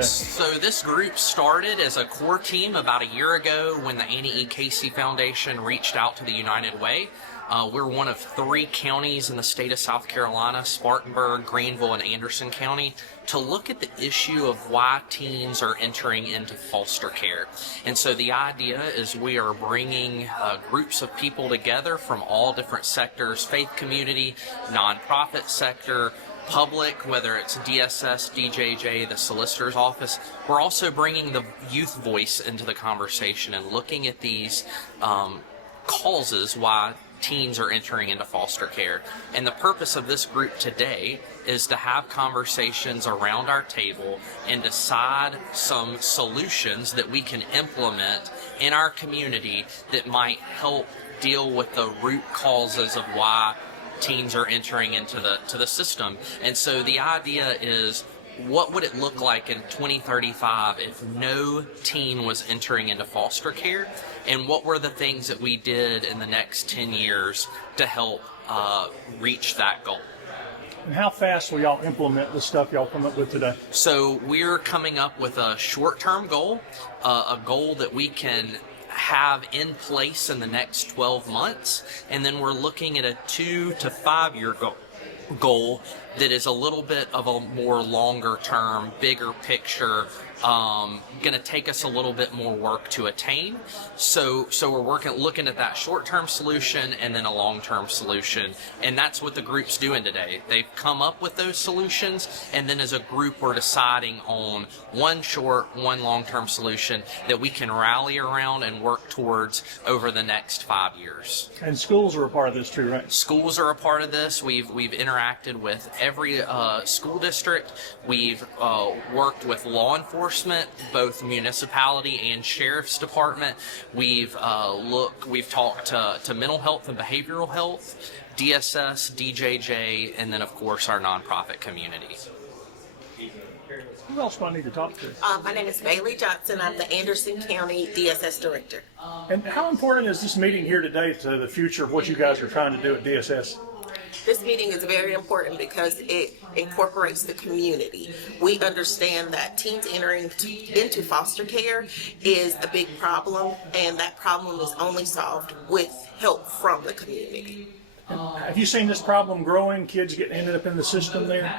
So this group started as a core team about a year ago when the Annie E. Casey Foundation reached out to the United Way. We're one of 3 counties in the state of South Carolina, Spartanburg, Greenville, and Anderson County, to look at the issue of why teens are entering into foster care. And so the idea is we are bringing groups of people together from all different sectors: faith community, nonprofit sector, public, whether it's DSS, DJJ, the Solicitor's office. We're also bringing the youth voice into the conversation and looking at these causes why teens are entering into foster care. And the purpose of this group today is to have conversations around our table and decide some solutions that we can implement in our community that might help deal with the root causes of why teens are entering into the system. And so the idea is, what would it look like in 2035 if no teen was entering into foster care? And what were the things that we did in the next 10 years to help reach that goal? And how fast will y'all implement the stuff y'all come up with today? So we're coming up with a short-term goal, a goal that we can have in place in the next 12 months, and then we're looking at a 2 to 5 year goal that is a little bit of a more longer term, bigger picture, going to take us a little bit more work to attain. So we're looking at that short-term solution and then a long-term solution, and that's what the group's doing today. They've come up with those solutions, and then as a group we're deciding on one short, one long-term solution that we can rally around and work towards over the next 5 years. And schools are a part of this too, right? Schools are a part of this. We've interacted with every school district. We've worked with law enforcement, both municipality and sheriff's department. We've talked to mental health and behavioral health, DSS, DJJ, and then of course our nonprofit community. Who else do I need to talk to? My name is Bailey Johnson. I'm the Anderson County DSS Director. And how important is this meeting here today to the future of what you guys are trying to do at DSS? This meeting is very important because it incorporates the community. We understand that teens entering into foster care is a big problem, and that problem is only solved with help from the community. Have you seen this problem growing, kids ended up in the system there?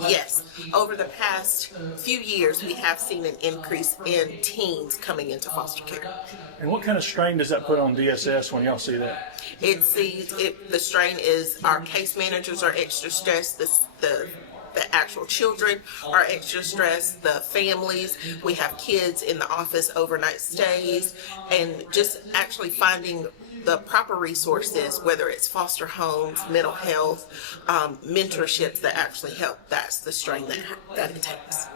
Yes. Over the past few years, we have seen an increase in teens coming into foster care. And what kind of strain does that put on DSS when y'all see that? The strain is our case managers are extra stressed, the actual children are extra stressed, the families, we have kids in the office overnight stays, and just actually finding the proper resources, whether it's foster homes, mental health, mentorships that actually help. That's the strain that it takes.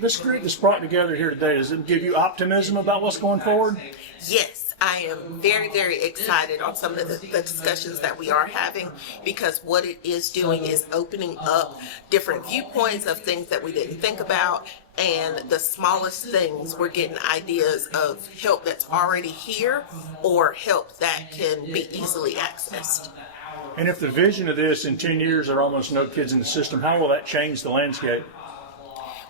This group that's brought together here today, does it give you optimism about what's going forward? Yes. I am very, very excited on some of the discussions that we are having, because what it is doing is opening up different viewpoints of things that we didn't think about, and the smallest things we're getting ideas of help that's already here or help that can be easily accessed. And if the vision of this in 10 years are almost no kids in the system, how will that change the landscape?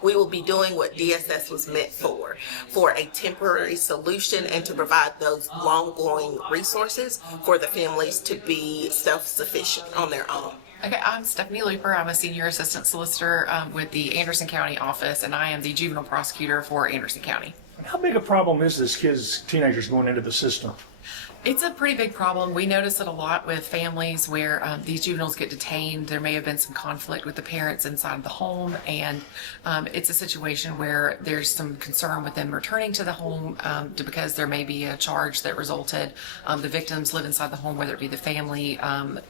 We will be doing what DSS was meant for a temporary solution, and to provide those long-going resources for the families to be self-sufficient on their own. Okay, I'm Stephanie Looper. I'm a senior assistant solicitor with the Anderson County office, and I am the juvenile prosecutor for Anderson County. How big a problem is this teenagers going into the system? It's a pretty big problem. We notice it a lot with families where these juveniles get detained. There may have been some conflict with the parents inside the home, and it's a situation where there's some concern with them returning to the home because there may be a charge that resulted. The victims live inside the home, whether it be the family,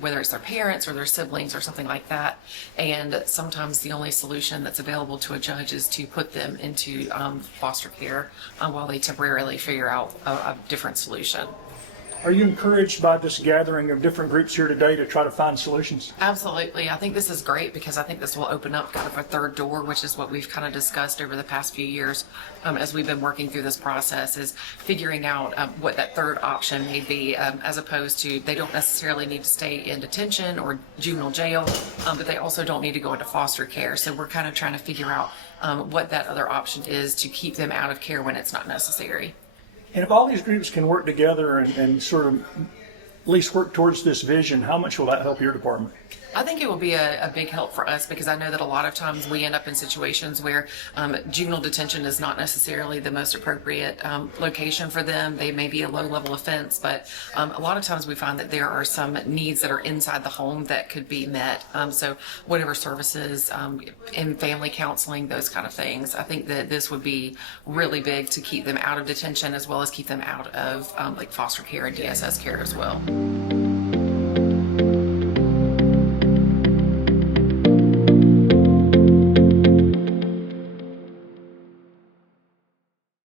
whether it's their parents or their siblings or something like that. And sometimes the only solution that's available to a judge is to put them into foster care while they temporarily figure out a different solution. Are you encouraged by this gathering of different groups here today to try to find solutions? Absolutely. I think this is great because I think this will open up kind of a third door, which is what we've kind of discussed over the past few years as we've been working through this process, is figuring out what that third option may be, as opposed to they don't necessarily need to stay in detention or juvenile jail, but they also don't need to go into foster care. So we're kind of trying to figure out what that other option is to keep them out of care when it's not necessary. And if all these groups can work together and sort of at least work towards this vision, how much will that help your department? I think it will be a big help for us because I know that a lot of times we end up in situations where juvenile detention is not necessarily the most appropriate location for them. They may be a low-level offense, but a lot of times we find that there are some needs that are inside the home that could be met. So whatever services in family counseling, those kind of things. I think that this would be really big to keep them out of detention as well as keep them out of like foster care and DSS care as well.